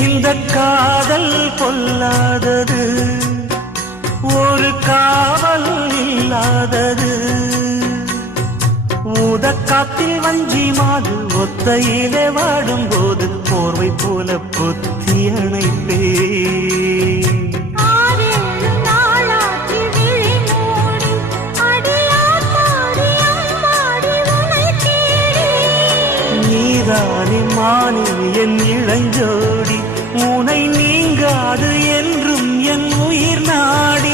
இந்த காதல் கொல்லாதது, ஒரு காவல் இல்லாதது. ஊதக்காத்தில் வஞ்சி மாது ஒத்தையிலே வாடும்போது போர்வை போல பொத்தி அணைப்பே. நீதானே மானே என் இளஞ்சோடி, உனை நீங்காது என்றும் என் உயிர் நாடி.